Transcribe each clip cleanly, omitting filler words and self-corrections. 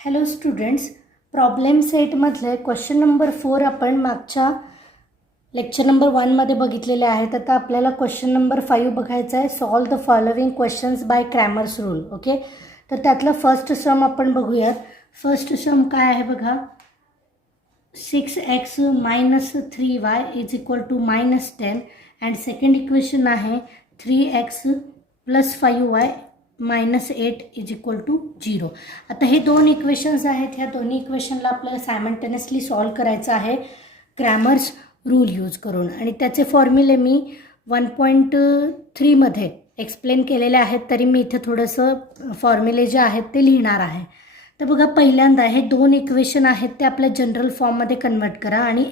Hello students, problem सेटमधले question number 4 आपण मागच्या लेक्चर नंबर 1मध्ये बघितलेले आहेत. आता आपल्याला क्वेश्चन नंबर 5 बघायचा आहे. Solve the following questions by Cramer's rule. Okay, तर त्यातलं फर्स्ट सम आपण बघूयात. फर्स्ट सम काय आहे बघा. 6x minus 3y is equal to minus 10 and second equation आहे 3x plus 5y minus 8 is equal to 0. आता हे दोन इक्वेशन्स आहेत. ह्या दोन्ही इक्वेशनला आपल्याला सायमल्टेनियसली सॉल्व करायचं आहे क्रॅमर्स रूल यूज करून, आणि त्याचे फॉर्म्युले मी 1.3 मध्ये एक्सप्लेन केलेले आहेत. तरी मी इथे थोडंसं फॉर्म्युले जे आहेत ते लिहिणार आहे. तर बघा, पहिल्यांदा हे दोन इक्वेशन आहेत ते आपल्या जनरल फॉर्ममध्ये कन्वर्ट करा आणि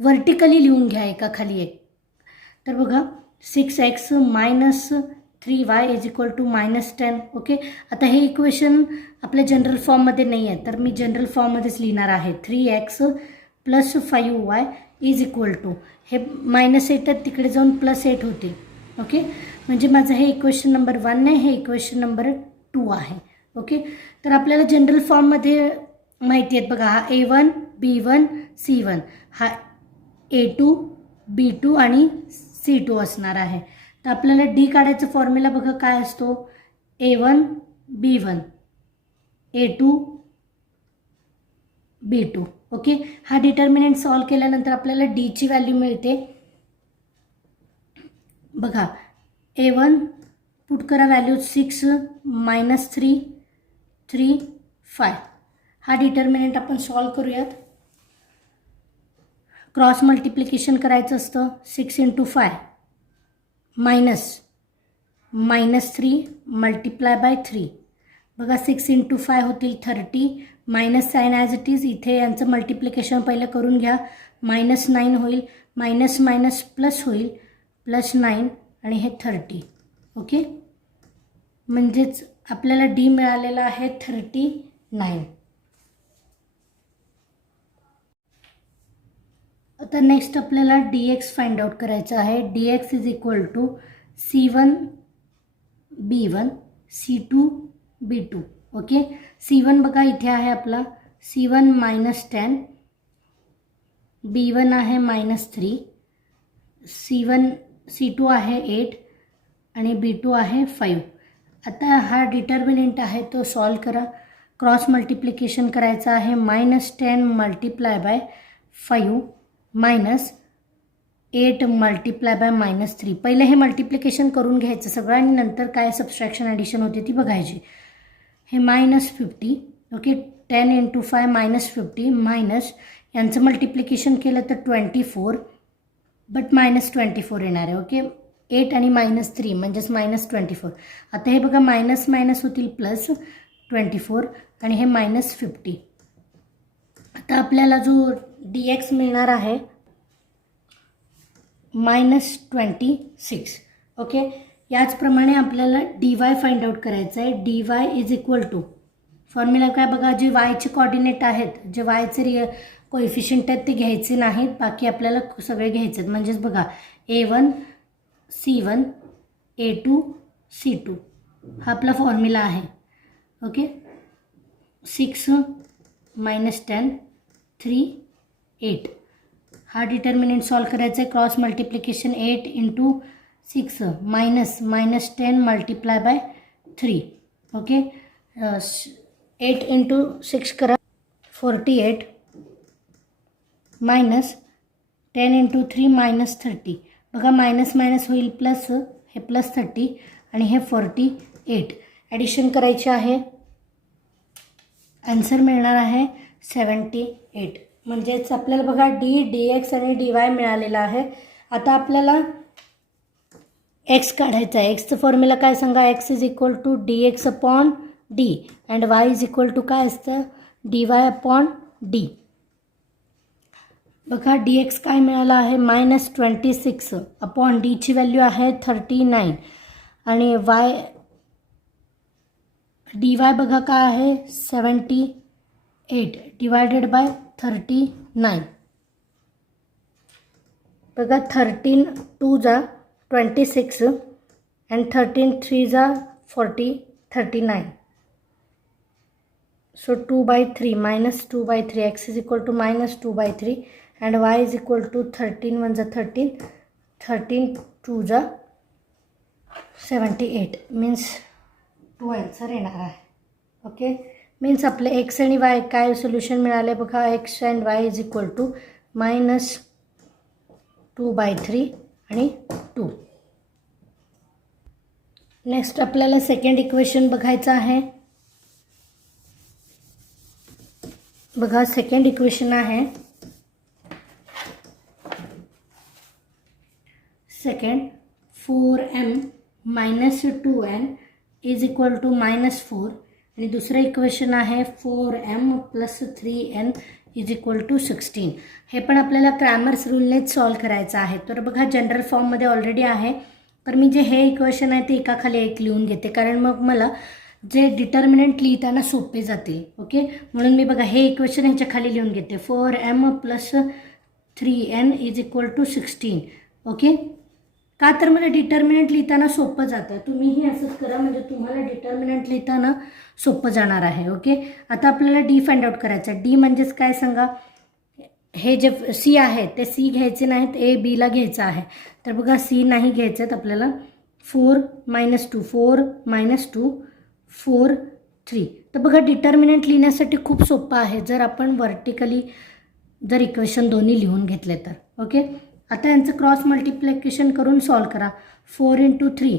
वर्टिकली लिहून घ्या एका खाली एक. तर बघा, 6x minus 3y is equal to minus 10. Okay, आता हे इक्वेशन आपल्या जनरल फॉर्ममध्ये नाही आहे, तर मी जनरल फॉर्ममध्येच लिहिणार आहे. 3x plus 5y is equal to, हे -8 तिकडे जाऊन +8 होतील. ओके, म्हणजे माझं हे इक्वेशन नंबर 1 आहे, हे इक्वेशन नंबर 2 आहे. ओके, तर आपल्याला जनरल फॉर्ममध्ये माहिती आहेत बघा, हा A1 B1 C1, हा A2 B2 आणि C2 असणार आहे. तर आपल्याला डी काढायचं फॉर्म्युला बघा काय असतो. A1 B1 A2 B2. Okay, हा डिटर्मिनंट सॉल्व केल्यानंतर आपल्याला डीची व्हॅल्यू मिळते बघा. A1 पुट करा व्हॅल्यू 6 - 3 3 5. हा डिटर्मिनंट आपण सॉल्व करूयात. क्रॉस मल्टिप्लिकेशन करायचं असतं. 6 × 5 -3 मल्टिप्लाय बाय 3. बघा, 6 × 5 होतील 30. Minus sign as it is, इथे यांचं मल्टिप्लिकेशन पहिलं करून घ्या. -9 होईल, मायनस मायनस प्लस होईल, +9 आणि हे 30. ओके, म्हणजेच आपल्याला डी मिळालेला आहे 39. आता नेक्स्ट आपल्याला dx फाइंड आउट करायचं आहे. dx is equal to C1 B1 C2 B2. Okay, C1 बघा इथे आहे आपला. C1 -10, B1 आहे -3, C2 आहे 8 आणि B2 आहे 5. आता हा डिटर्मिनंट आहे तो सॉल्व करा. क्रॉस मल्टिप्लिकेशन करायचं आहे. -10 मल्टिप्लाय बाय 5 -8 मल्टिप्लाय बाय -3. पहिलं हे मल्टिप्लिकेशन करून घ्यायचं सगळं आणि नंतर काय सबस्ट्रॅक्शन ॲडिशन होते ती बघायची. हे -50. ओके, 10 × 5 -50 मायनस यांचं मल्टिप्लिकेशन केलं तर 24, बट -24 येणार आहे. ओके, 8 आणि -3 म्हणजेच -24. आता हे बघा, मायनस मायनस होतील +24 आणि हे -50. आता आपल्याला जो dx मिळणार आहे -26. ओके, याचप्रमाणे आपल्याला dy फाइंड आउट करायचं आहे. dy is equal to, formula काय बघा, जे yचे कोऑर्डिनेट आहेत, जे yचे कोएफिशियंट आहेत ते घ्यायचे नाहीत, बाकी आपल्याला सगळे घ्यायचे आहेत. म्हणजेच बघा, A1 C1 A2 C2 हा आपला फॉर्म्युला आहे. ओके, 6 -10 3 8. हा डिटर्मिनंट सॉल्व करायचा आहे. Cross multiplication 8 × 6 -10 multiply by 3. Okay, 8 × 6 करा 48 -10 × 3 -30. बघा, मायनस मायनस होईल प्लस, हे +30 आणि हे 48. ॲडिशन करायचे आहे. आन्सर मिळणार आहे 78. म्हणजेच आपल्याला बघा dx आणि dy मिळालेला आहे. आता आपल्याला x काढायचा आहे. एक्सचं फॉर्म्युला काय सांगा. x is equal to dx/d and y is equal to काय असतं, dy/d. बघा, dx काय मिळाला आहे -26 डी ची व्हॅल्यू आहे 39 आणि dy बघा काय आहे 78 डिवायडेड बाय 39. बघा, 13 2 जा 26 अँड 13 3 जा 39. So 2/3 minus 2/3, x is equal to minus 2/3 and y is equal to 13 1 13, 13 2 78 means 2 answer येणार आहे. ओके, मीन्स आपले एक्स आणि वाय काय सोल्युशन मिळाले बघा. X and y is equal to minus 2/3 आणि 2. नेक्स्ट आपल्याला सेकंड इक्वेशन बघायचं आहे. बघा सेकंड इक्वेशन आहे. Second 4m minus 2n is equal to -4 आणि दुसरं इक्वेशन आहे 4m + 3n is equal to 16. हे पण आपल्याला क्रॅमर्स रूलनेच सॉल्व करायचं आहे. तर बघा जनरल फॉर्ममध्ये ऑलरेडी आहे. तर मी जे हे इक्वेशन आहे ते एकाखाली एक लिहून घेते, कारण मग मला जे डिटर्मिनंट लिहिताना सोपे जातील. ओके, म्हणून मी बघा हे इक्वेशन ह्याच्या खाली लिहून घेते. 4m + 3n is equal to 16. Okay, का तर मला डिटर्मिनंट लिहिताना सोपं जातं. तुम्हीही असंच करा, म्हणजे तुम्हाला डिटर्मिनंट लिहिताना सोपं जाणार आहे. ओके, आता आपल्याला डी फाइंड आउट करायचं आहे. डी म्हणजेच काय सांगा. हे जे सी आहे ते सी घ्यायचे नाहीत, ए बीला घ्यायचं आहे. तर बघा सी नाही घ्यायचं आहेत आपल्याला. 4 - 2 4 - 2 4 3. तर बघा डिटर्मिनंट लिहिण्यासाठी खूप सोपं आहे जर आपण वर्टिकली जर इक्वेशन दोन्ही लिहून घेतले तर. ओके, आता यांचं क्रॉस मल्टिप्लिकेशन करून सॉल्व करा. 4 × 3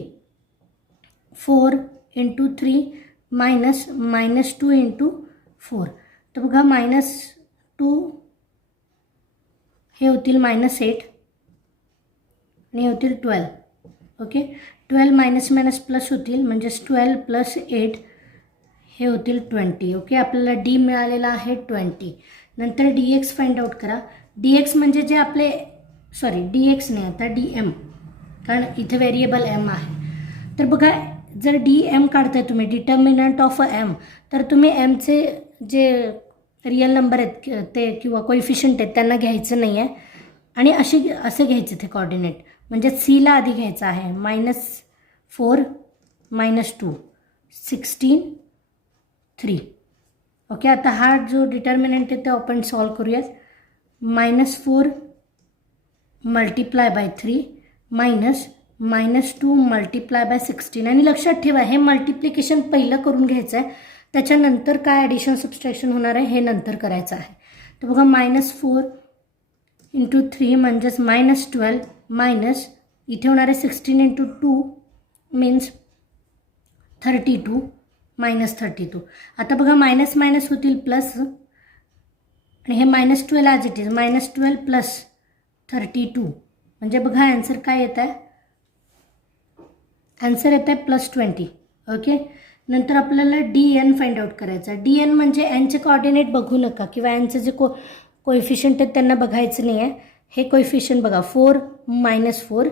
4 × 3 मायनस -2 × 4. तर बघा -2 हे होतील -8 आणि हे होतील 12. ओके, 12 मायनस प्लस होतील, म्हणजेच 12 + 8 हे होतील 20. ओके, आपल्याला डी मिळालेला आहे 20. नंतर डी एक्स फाइंड आउट करा. डी एक्स म्हणजे जे आपले डी एक्स नाही, आता डी एम, कारण इथे व्हेरिएबल एम आहे. तर बघा जर डी एम काढताय तुम्ही डिटर्मिनंट ऑफ एम, तर तुम्ही एमचे जे रियल नंबर आहेत ते किंवा कोइफिशियंट आहेत त्यांना घ्यायचं नाही आहे आणि असे घ्यायचे ते कॉर्डिनेट. म्हणजे सीला आधी घ्यायचं आहे. -4 - 2 16 3. ओके, आता हा जो डिटर्मिनंट आहे तो आपण सॉल्व करूयात. -4 × 3 मायनस -2 × 16. आणि लक्षात ठेवा हे मल्टिप्लिकेशन पहिलं करून घ्यायचं आहे, त्याच्यानंतर काय ॲडिशन सबस्ट्रॅक्शन होणार आहे हे नंतर करायचं आहे. तर बघा -4 × 3 म्हणजेच -12 मायनस इथे होणार आहे 16 × 2 मीन्स 32 -32. आता बघा मायनस मायनस होतील प्लस आणि हे -12 ॲज इट इज -12 + 32 म्हणजे बघा आन्सर काय येत आहे. आन्सर येत आहे +20. ओके, नंतर आपल्याला डी एन फाइंड आउट करायचं आहे. डी एन म्हणजे एनचे कोऑर्डिनेट बघू नका किंवा एनचे जे कोइफिशियंट आहेत त्यांना बघायचं नाही आहे. हे कोइफिशियंट बघा 4 - 4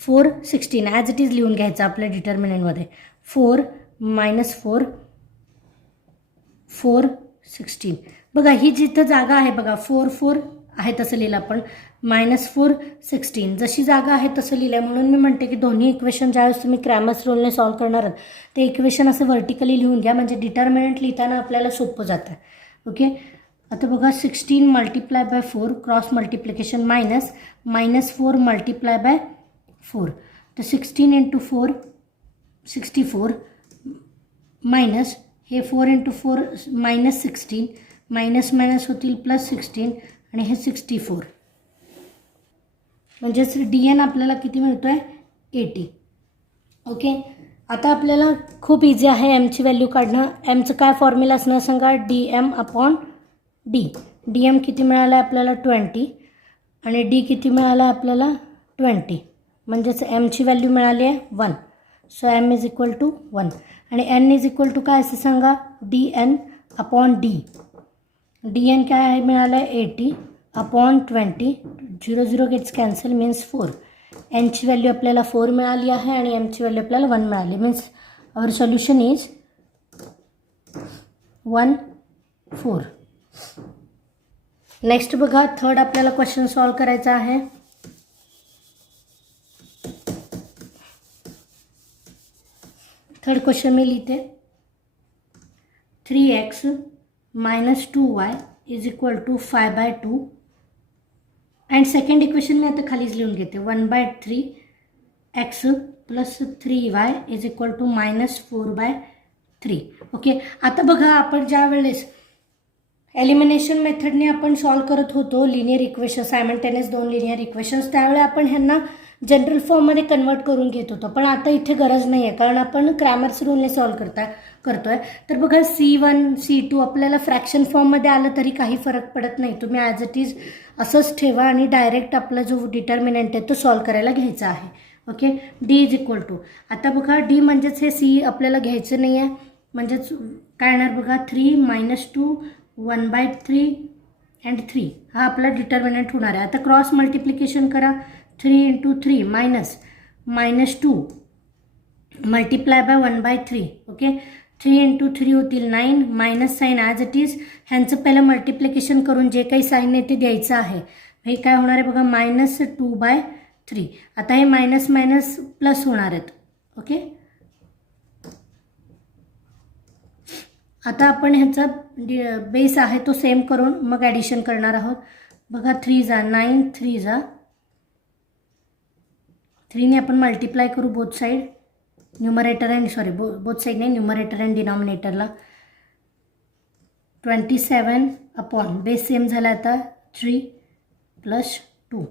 4 16 ॲज इट इज लिहून घ्यायचं आपल्या डिटर्मिनंटमध्ये. 4 - 4 4 16. बघा ही जिथं जागा आहे बघा 4 4 आहे तसं लिहिलं आपण. -4 16 जशी जागा आहे तसं लिहिलं आहे. म्हणून मी म्हणते की दोन्ही इक्वेशन ज्यावेळेस तुम्ही क्रॅमर्स रूलने सॉल्व करणार आहात ते इक्वेशन असं व्हर्टिकली लिहून घ्या, म्हणजे डिटर्मिनंट लिहिताना आपल्याला सोपं जातं. ओके, आता बघा 16 × 4 क्रॉस मल्टिप्लिकेशन -4 × 4. तर 16 × 4 64 मायनस हे 4 × 4 -16 मायनस होतील +16 आणि हे 64. म्हणजेच डी एन आपल्याला किती मिळतो आहे 80. ओके, आता आपल्याला खूप इझी आहे एमची व्हॅल्यू काढणं. एमचं काय फॉर्म्युला असणार सांगा. DM/D. DM किती मिळालं आहे आपल्याला 20 आणि डी किती मिळालं आहे आपल्याला 20. म्हणजेच एमची व्हॅल्यू मिळाली आहे 1. So m is equal to 1 आणि एन इज इक्वल टू काय असं सांगा DN/D. DN काय आहे मिळालं आहे 80/20. 0 0 गेट्स कॅन्सल मीन्स 4. एनची व्हॅल्यू आपल्याला 4 मिळाली आहे आणि एमची व्हॅल्यू आपल्याला 1 मिळाली. Means our solution is 1 4. Next बघा थर्ड आपल्याला क्वेश्चन सॉल्व करायचा आहे. थर्ड क्वेश्चन मी लिहिते. 3x minus 2y is equal to 5/2 and second equation मी आता खालीच लिहून घेते 1/3x plus 3y is equal to minus 4/3. Okay, आता बघा आपण ज्या वेळेस एलिमिनेशन मेथडने आपण सॉल्व करत होतो linear equation simultaneous 2 linear equations, त्यावेळेला आपण ह्यांना जनरल फॉर्ममध्ये कन्वर्ट करून घेत होतो. पण आता इथे गरज नाही आहे कारण आपण क्रॅमर्स रूलने सॉल्व करतोय. तर बघा C1 C2 आपल्याला फ्रॅक्शन फॉर्ममध्ये आलं तरी काही फरक पडत नाही. तुम्ही ॲज इट इज असंच ठेवा आणि डायरेक्ट आपला जो डिटर्मिनंट आहे तो सॉल्व करायला घ्यायचा आहे. Okay, D is equal to, आता बघा D म्हणजेच हे C आपल्याला घ्यायचं नाही आहे, म्हणजेच काय येणार बघा 3 मायनस 2 1/3 अँड 3 हा आपला डिटर्मिनंट होणार आहे. आता क्रॉस मल्टिप्लिकेशन करा 3 into 3 minus 2 multiply by 1/3. Okay, 3 into 3 होतील 9, minus sign as it is ह्यांचं पहिलं मल्टिप्लिकेशन करून जे काही साईन आहे ते द्यायचं आहे. हे काय होणार आहे बघा मायनस 2/3. आता हे मायनस मायनस प्लस होणार आहेत. ओके, आता आपण ह्याचा बेस आहे तो सेम करून मग ॲडिशन करणार आहोत. बघा 3 जा 9, 3 जा 3ने आपण मल्टिप्लाय करू both side, numerator and both साईडने न्यूमरेटर अँड डिनॉमिनेटरला. 27 अपॉन बेस सेम झाला आता 3 प्लस 2.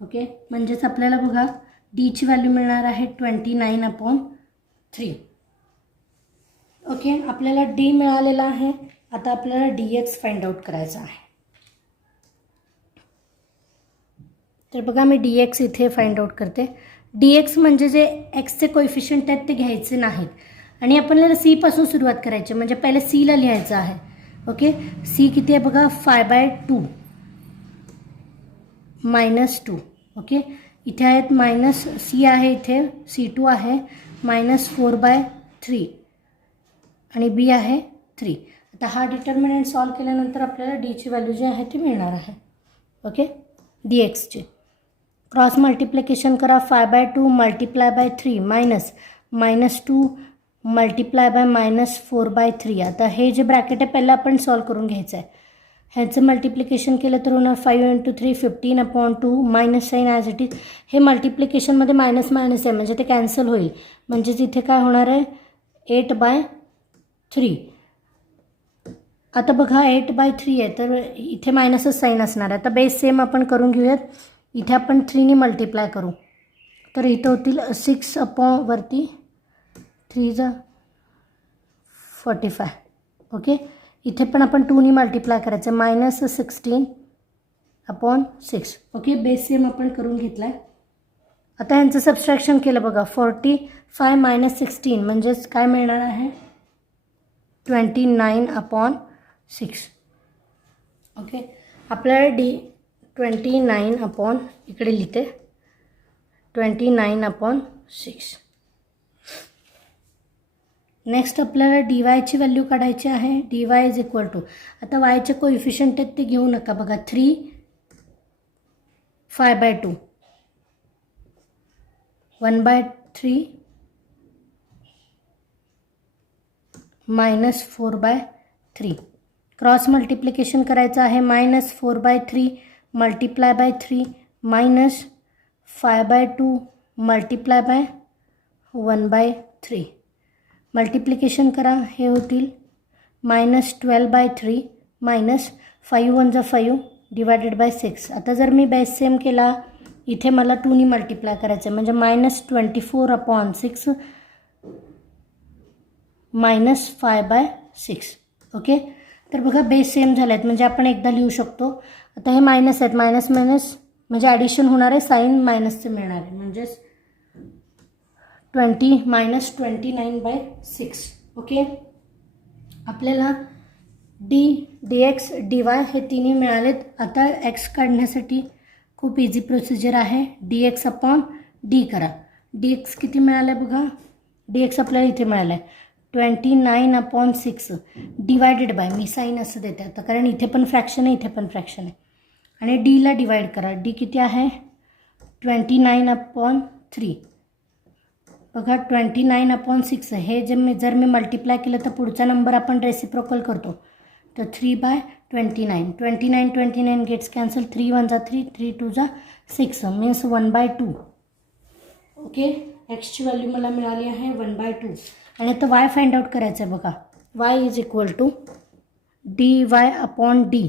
ओके, म्हणजेच आपल्याला बघा डीची व्हॅल्यू मिळणार आहे 29/3. ओके, आपल्याला डी मिळालेला आहे. आता आपल्याला dx फाइंड आउट करायचा आहे. तर बघा मी dx इथे फाइंड आउट करते. dx म्हणजे जे एक्सचे कोएफिशियंट आहेत ते घ्यायचे नाहीत आणि आपल्याला c पासून सुरुवात करायची, म्हणजे पहिले c ला लिहायचं आहे. ओके, c किती आहे बघा 5/2 मायनस 2. ओके, इथे आहेत मायनस c आहे, इथे C2 आहे मायनस 4/3 आणि b आहे 3. आता हा डिटर्मिनंट सॉल्व केल्यानंतर आपल्याला डीची व्हॅल्यू जी आहे ती मिळणार आहे. ओके, dxची क्रॉस मल्टिप्लिकेशन करा 5/2 multiply by 3 minus 2 multiply bye minus 4/3. आता हे जे ब्रॅकेट आहे पहिलं आपण सॉल्व करून घ्यायचं आहे. ह्याचं मल्टिप्लिकेशन केलं तर होणार 5 into 3 15/2 minus sign as it is. हे मल्टिप्लिकेशनमध्ये मायनस मायनस आहे म्हणजे ते कॅन्सल होईल, म्हणजेच इथे काय होणार आहे 8/3. आता बघा 8/3 आहे तर इथे मायनसच साईन असणार आहे. आता बेस सेम आपण करून घेऊयात. इथे आपण 3ने मल्टिप्लाय करू तर इथं होतील 6 अपॉन वरती 3 जा 45. ओके, इथे पण आपण 2ने मल्टिप्लाय करायचं मायनस 16/6. ओके, बेस सेम आपण करून घेतला आहे. आता ह्यांचं सबस्ट्रॅक्शन केलं बघा 45 मायनस 16 म्हणजेच काय मिळणार आहे 29/6. ओके, आपल्याला D29 इकडे लिहिते 29/6. नेक्स्ट आपल्याला dy ची व्हॅल्यू काढायची आहे. dy इज इक्वल टू, आता yचे कोएफिशियंट आहेत ते घेऊ नका बघा 3 5/2 1/3 मायनस 4/3. क्रॉस मल्टिप्लिकेशन करायचं आहे minus 4/3 multiply by 3 minus 5/2 multiply by 1/3. Multiplication करा, हे होतील मायनस 12/3 मायनस 5 1 जा 5 डिवायडेड बाय 6. आता जर मी बेस सेम केला इथे मला 2ने मल्टिप्लाय करायचं आहे म्हणजे मायनस 24/6 मायनस 5/6. ओके, तर बघा बेस सेम झाले आहेत म्हणजे आपण एकदा लिहू शकतो. आता हे मायनस आहेत, मायनस मायनस म्हणजे ॲडिशन होणार आहे, साईन मायनसचे मिळणार आहे म्हणजेच 29/6. ओके, आपल्याला dx dy हे तिन्ही मिळालेत. आता x काढण्यासाठी खूप इझी प्रोसिजर आहे. dx/d करा. dx किती मिळालं आहे बघा, dx आपल्याला इथे मिळालं आहे 29/6 डिवायडेड बाय, मी साईन असं देते आता कारण इथे पण फ्रॅक्शन आहे इथे पण फ्रॅक्शन आहे, आणि डीला डिवाइड करा. डी किती आहे 29/3. बघा 29/6 हे जर मी मल्टिप्लाय केलं तर पुढचा नंबर आपण रेसिप्रोकल करतो तर 3/29. 29 गेट्स कॅन्सल. 3 1 जा 3, 3 2 जा 6 मीन्स 1/2. ओके, एक्सची व्हॅल्यू मला मिळाली आहे 1/2. आणि आता वाय फाइंड आउट करायचं आहे बघा. Y is equal to dy/d.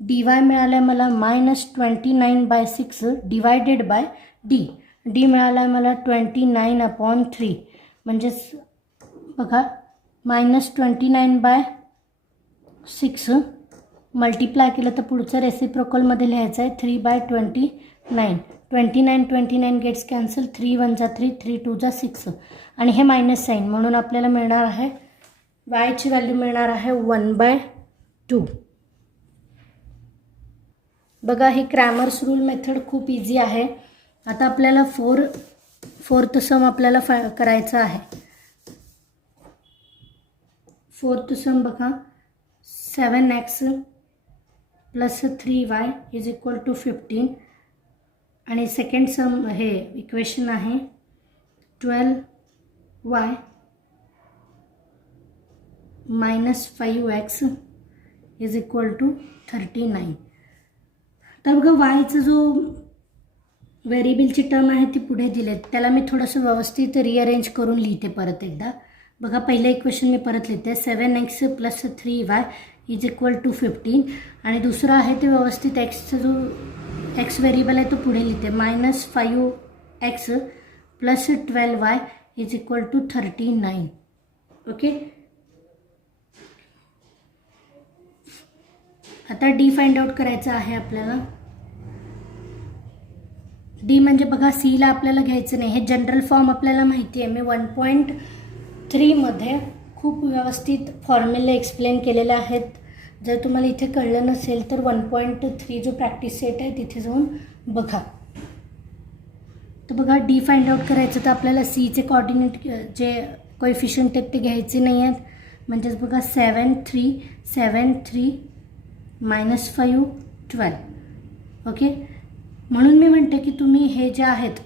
dy मिळालं आहे मला -29/6 डिवायडेड बाय डी. डी मिळाला आहे मला 29/3 म्हणजेच बघा -29/6 मल्टिप्लाय केलं तर पुढचं रेसिप्रोकलमध्ये लिहायचं आहे 3/29. 29 गेट्स कॅन्सल. 3 1 जा 3, 3 2 जा 6 आणि हे मायनस साईन म्हणून आपल्याला मिळणार आहे वायची व्हॅल्यू मिळणार आहे 1/2. बघा ही क्रॅमर्स रूल मेथड खूप इझी आहे. आता आपल्याला फोर्थ सम आपल्याला करायचं आहे. फोर्थ सम बघा 7x + 3y = 15 आणि सेकंड सम हे इक्वेशन आहे 12y - 5x = 39. तर बघा वायचा जो व्हेरिएबलची टर्म आहे ती पुढे दिले, त्याला मी थोडंसं व्यवस्थित रिअरेंज करून लिहिते परत एकदा. बघा पहिलं इक्वेशन मी परत लिहिते 7x + 3y = 15 आणि दुसरं आहे ते व्यवस्थित एक्सचा जो एक्स व्हेरिएबल आहे तो पुढे लिहिते -5x + 12y = 39. ओके, आता डी फाइंड आउट करायचं आहे आपल्याला. डी म्हणजे बघा सीला आपल्याला घ्यायचं नाही, हे जनरल फॉर्म आपल्याला माहिती आहे. मी 1.3 मध्ये खूप व्यवस्थित फॉर्म्युले एक्सप्लेन केलेले आहेत. जर तुम्हाला इथे कळलं नसेल तर 1.3 जो प्रॅक्टिस सेट आहे तिथे जाऊन बघा. तर बघा डी फाइंड आउट करायचं तर आपल्याला सीचे कोऑर्डिनेट जे कोएफिशियंट आहेत ते घ्यायचे नाही आहेत. म्हणजेच बघा 7 3 7 3 -5 12. ओके, म्हणून मी म्हणते की तुम्ही हे जे आहेत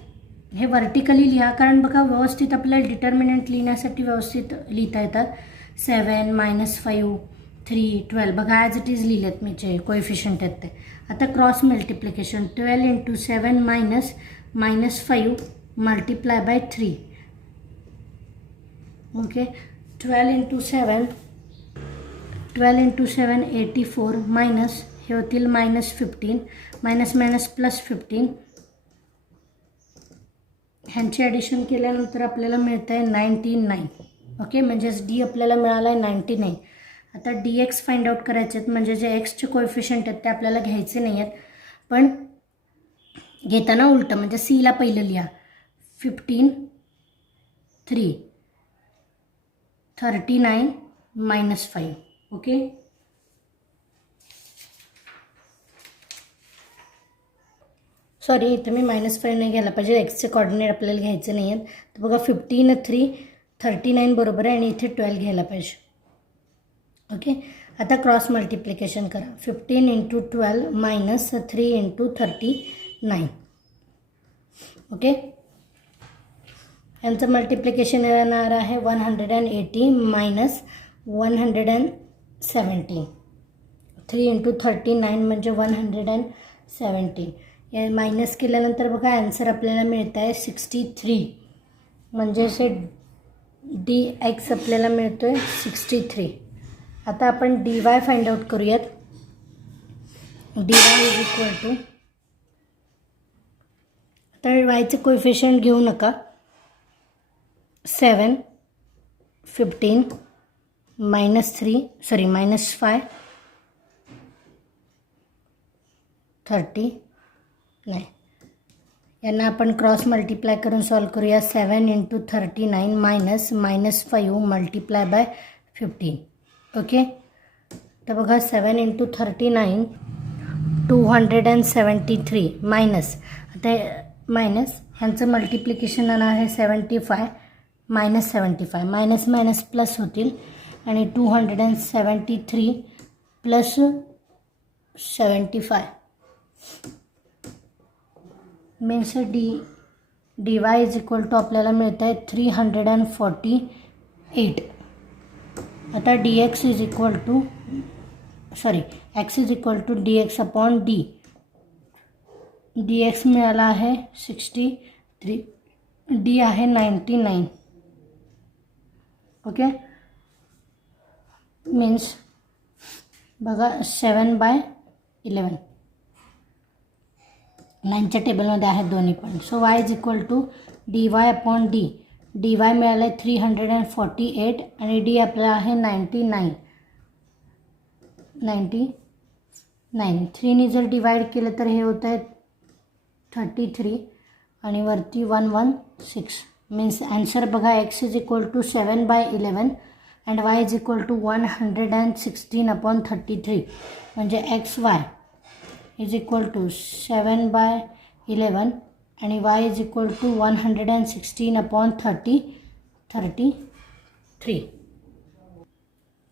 हे वर्टिकली लिहा, कारण बघा व्यवस्थित आपल्याला डिटर्मिनंट लिहिण्यासाठी व्यवस्थित लिहिता येतात. 7 -5 3 12 बघा ॲज इट इज लिहिलेत मी जे कोएफिशियंट आहेत ते. आता cross multiplication 12 × 7 -5 multiply by 3. Okay, 12 × 7 84 minus हे होतील -15 मायनस प्लस 15. ह्यांची ॲडिशन केल्यानंतर आपल्याला मिळतं आहे 99. ओके, म्हणजेच डी आपल्याला मिळाला आहे 99. आता डी एक्स फाइंड आउट करायचे आहेत, म्हणजे जे एक्सचे कोएफिशियंट आहेत ते आपल्याला घ्यायचे नाही आहेत, पण घेताना उलटं म्हणजे सीला पहिलं लिहा 15 3 39 -5. ओके, सॉरी इथं मी -5 नाही घ्यायला पाहिजे, एक्सचे कोऑर्डिनेट आपल्याला घ्यायचे नाही आहेत. तर बघा 15 3 39 बरोबर आहे आणि इथे 12 घ्यायला पाहिजे. ओके, आता क्रॉस मल्टिप्लिकेशन करा 15 × 12 - 3 × 39. ओके, यांचं मल्टिप्लिकेशन येणार आहे 180 - 117. 3 × 39 म्हणजे 117. या मायनस केल्यानंतर बघा आन्सर आपल्याला मिळत आहे 63. म्हणजे असे डी एक्स आपल्याला मिळतो आहे 63. आता आपण डी वाय फाइंड आउट करूयात. डी वाय = आता वायचे कोएफिशियंट घेऊ नका. 7 15 -5 30 नाही, यांना आपण क्रॉस मल्टिप्लाय करून सॉल्व करूया. 7 × 39 -5 मल्टिप्लाय बाय 15. ओके, तर बघा 7 × 39 273 मायनस, आता मायनस ह्यांचं मल्टिप्लिकेशन येणार आहे 75 -75 मायनस प्लस होतील आणि 273 + 75 मीन्स डी वाय = आपल्याला मिळत आहे 348. आता dx is equal to x is equal to dx upon d. dx मिळाला आहे 63, d आहे 99. ओके, मीन्स बघा 7/11 लाईनच्या टेबलमध्ये आहेत दोन्ही पण. So y is equal to dy upon d. dy मिळालं आहे 348 आणि d आपला आहे 99. 3ने जर डिवाइड केलं तर हे होतं आहे 33 आणि वरती 116. मीन्स आन्सर बघा x is equal to 7/11 and y is equal to 116/33. म्हणजे XY इज इक्वल टू 7/11 आणि y इज इक्वल टू 116/33.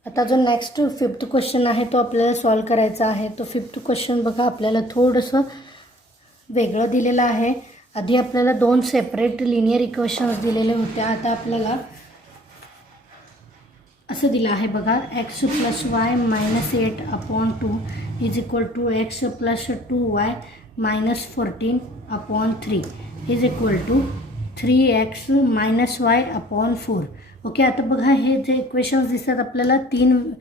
आता जो नेक्स्ट 5th क्वेश्चन आहे तो आपल्याला सॉल्व करायचा आहे. तो 5th क्वेश्चन बघा आपल्याला थोडंसं वेगळं दिलेलं आहे. आधी आपल्याला 2 सेपरेट लिनियर इक्वेशन्स दिलेले होते. आता आपल्याला असं दिलं आहे बघा, x + y - 8/2 is equal to x + 2y - 14/3 is equal to 3x - y/4. Okay, आता बघा हे जे इक्वेशन्स दिसतात आपल्याला 3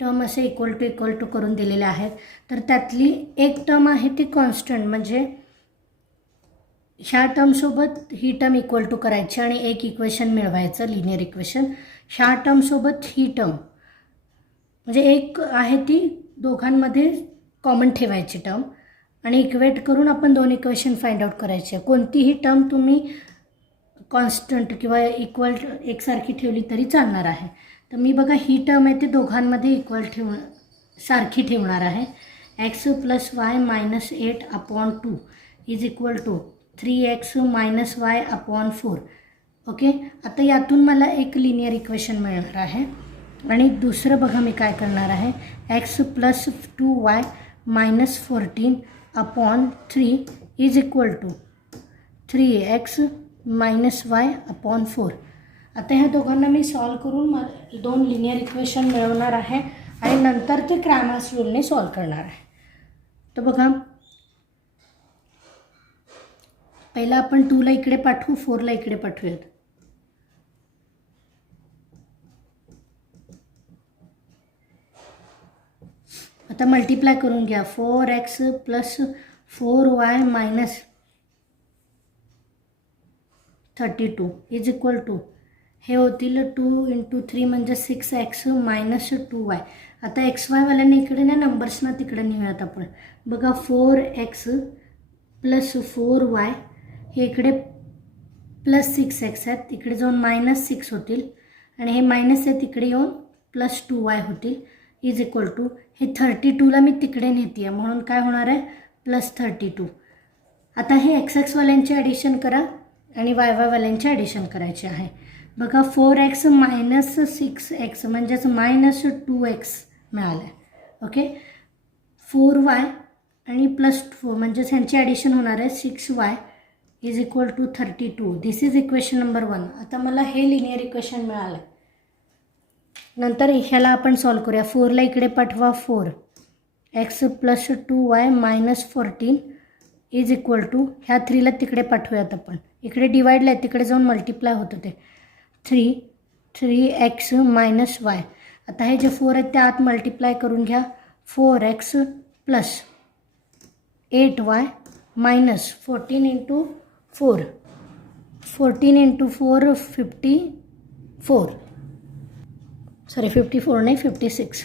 टर्म असे इक्वल टू करून दिलेले आहेत. तर त्यातली एक टर्म आहे ती कॉन्स्टंट, म्हणजे ह्या टर्मसोबत ही टर्म इक्वल टू करायची आणि एक इक्वेशन मिळवायचं लिनियर इक्वेशन. ह्या टर्मसोबत ही टर्म म्हणजे एक आहे ती दोघांमध्ये कॉमन ठेवायची टर्म आणि इक्वेट करून आपण 2 इक्वेशन फाइंड आउट करायचे. कोणतीही टर्म तुम्ही कॉन्स्टंट किंवा इक्वल एकसारखी ठेवली तरी चालणार आहे. तर मी बघा ही टर्म आहे ते दोघांमध्ये सारखी ठेवणार आहे. x + y - 8/2 is equal to 3x - y/4. Okay, आता यातून मला एक लिनियर इक्वेशन मिळणार आहे आणि दुसरं बघा मी काय करणार आहे, x + 2y - 14/3 is equal to 3x - y/4. आता ह्या दोघांना मी सॉल्व करून 2 लिनियर इक्वेशन मिळवणार आहे आणि नंतर ते क्रॅमर्स रूलने सॉल्व करणार आहे. तर बघा पहिला आपण 2ला इकडे पाठवू, 4ला इकडे पाठवूयात. आता मल्टिप्लाय करून घ्या. 4x + 4y - 32 is equal to हे होतील 2 × 3 म्हणजे 6x - 2y. आता XY वाल्याने इकडे ना नंबर्सना तिकडे नेऊयात आपण. बघा 4x + 4y हे इकडे +6x आहेत, इकडे जाऊन -6 होतील आणि हे मायनस आहे तिकडे येऊन +2y होतील इज इक्वल टू हे 32ला मी तिकडे नेते आहे म्हणून काय होणार आहे +32. आता हे XX वाल्यांचे ॲडिशन करा आणि YY वाल्यांचे ॲडिशन करायचे आहे. बघा 4x - 6x म्हणजेच -2x मिळालं आहे. ओके, 4y आणि +4 म्हणजेच ह्यांचे ॲडिशन होणार आहे 6y is equal to 32. This is equation number 1. आता मला हे लिनियर इक्वेशन मिळालं आहे. नंतर ह्याला आपण सॉल्व करूया. 4ला इकडे पाठवा, 4x + 2y - 14 is equal to ह्या 3ला तिकडे पाठवूयात आपण. इकडे डिवाइडला आहे तिकडे जाऊन मल्टिप्लाय होतं ते 3x - y. आता हे जे 4 आहेत ते आत मल्टिप्लाय करून घ्या. 4x + 8y - 14 × 4 14 × 4 54 सॉरी 54 नाही 56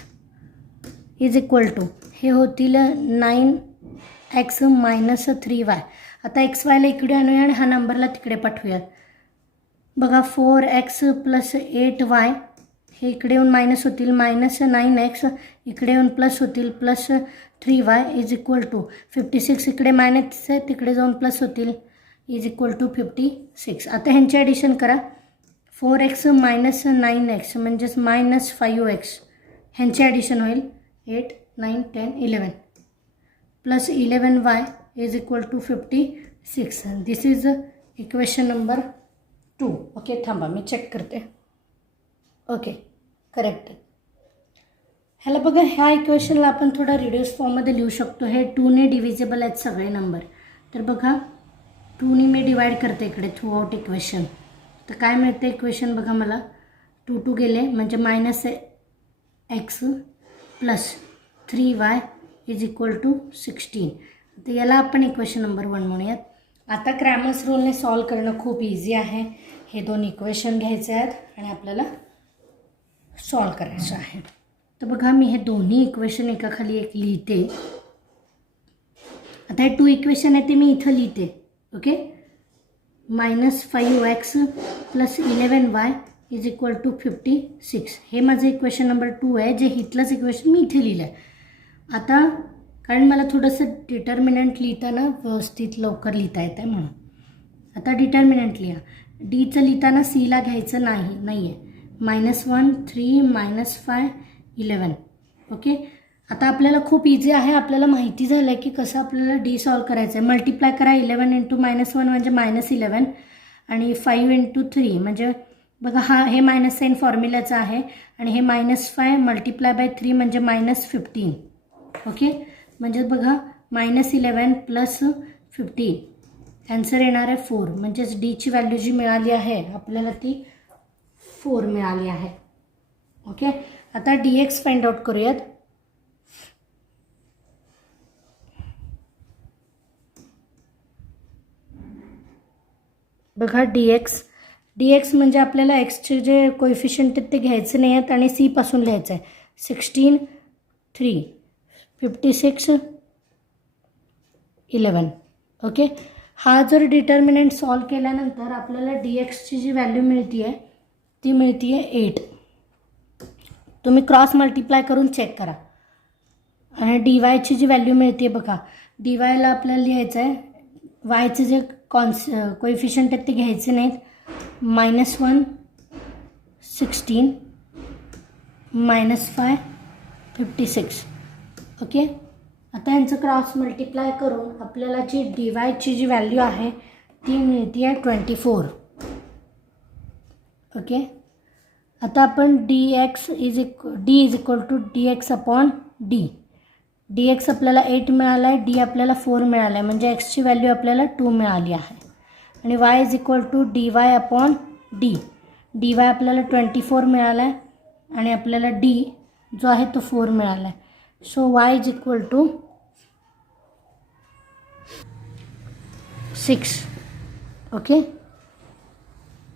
इज इक्वल टू हे होतील 9x - 3y. आता XYला इकडे आणूया आणि हा नंबरला तिकडे पाठवूयात. बघा 4x + 8y हे इकडे येऊन मायनस होतील -9x इकडे येऊन प्लस होतील +3y इज इक्वल टू 56 इकडे मायनस आहे तिकडे जाऊन प्लस होतील इज इक्वल टू 56. आता ह्यांचे ॲडिशन करा. 4x - 9x म्हणजेच -5x ह्यांचे ॲडिशन होईल 8 9 10 11 plus 11y is equal to 56. This is equation number 2. Okay, थांबा मी चेक करते. Okay, correct. ह्याला बघा, ह्या इक्वेशनला आपण थोडा रिड्यूस फॉर्ममध्ये लिहू शकतो. हे 2ने डिव्हिजिबल आहेत सगळे नंबर. तर बघा 2ने मी डिवाइड करते इकडे थ्रू आउट इक्वेशन. तर काय मिळते इक्वेशन बघा मला, 2 गेले म्हणजे -x plus 3y is equal to 16. तर याला आपण इक्वेशन नंबर 1 म्हणूयात. आता क्रॅमर्स रूलने सॉल्व करणं खूप इझी आहे. हे 2 इक्वेशन घ्यायचे आहेत आणि आपल्याला सॉल्व करायचं आहे. तर बघा मी हे दोन्ही इक्वेशन एकाखाली एक लिहिते. आता हे 2 इक्वेशन आहे ते मी इथं लिहिते. Okay, -5x plus 11y is equal to 56. हे माझं इक्वेशन नंबर 2 आहे, जे इथलंच इक्वेशन मी इथे लिहिलं आहे. आता कारण मला थोडंसं डिटर्मिनंट लिहिताना व्यवस्थित लवकर लिहिता येतं म्हणून. आता डिटर्मिनंट लिहा. डीचं लिहिताना सीला घ्यायचं नाही आहे. -1 3 -5 11. ओके, आता आपल्याला खूप इझी आहे. आपल्याला माहिती झालं आहे की कसं आपल्याला डी सॉल्व करायचं आहे. मल्टिप्लाय करा 11 × -1 म्हणजे -11 आणि 5 × 3 म्हणजे बघा हे मायनस साईन फॉर्म्युलाचं आहे आणि हे -5 मल्टिप्लाय बाय 3 म्हणजे -15. ओके, म्हणजे बघा -11 प्लस 15 ॲन्सर येणार आहे 4. म्हणजेच डीची व्हॅल्यू जी मिळाली आहे आपल्याला ती 4 मिळाली आहे. ओके, आता dx फाइंड आउट करूयात. बघा dx म्हणजे आपल्याला एक्सचे जे कोएफिशियंट आहेत ते घ्यायचे नाही आहेत आणि सी पासून लिहायचं आहे. 16 3 56 11. ओके, हा जर डिटर्मिनंट सॉल्व केल्यानंतर आपल्याला dxची जी व्हॅल्यू मिळते आहे ती मिळते आहे 8. तुम्ही क्रॉस मल्टिप्लाय करून चेक करा. आणि dyची जी व्हॅल्यू मिळते बघा, dyला आपल्याला लिहायचं आहे वायचे जे कोएफिशियंट आहेत ते घ्यायचे नाहीत. -1 16 -5 56. ओके, आता यांचं क्रॉस मल्टिप्लाय करून आपल्याला जी dyची जी व्हॅल्यू आहे ती मिळते आहे 24. ओके, आता आपण d is equal to dx upon d. dx आपल्याला 8 मिळाला आहे, d आपल्याला 4 मिळाला आहे, म्हणजे xची व्हॅल्यू आपल्याला 2 मिळाली आहे. आणि y is equal to dy upon d. dy आपल्याला 24 मिळाला आहे आणि आपल्याला d जो आहे तो 4 मिळाला आहे. So y is equal to 6. Okay.